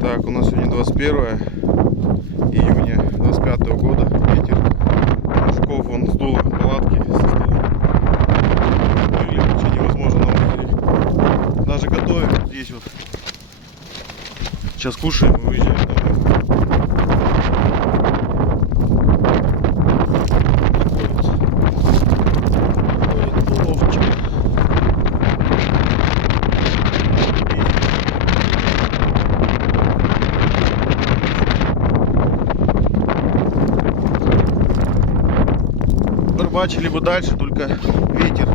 Так, у нас сегодня 21 июня 25 года. Ветер мужиков, он сдул палатки со столом. Гриль вообще невозможно на озере. Даже готовим здесь вот. Сейчас кушаем и уезжаем домой. Такой уловчик. Рыбачили бы дальше, только ветер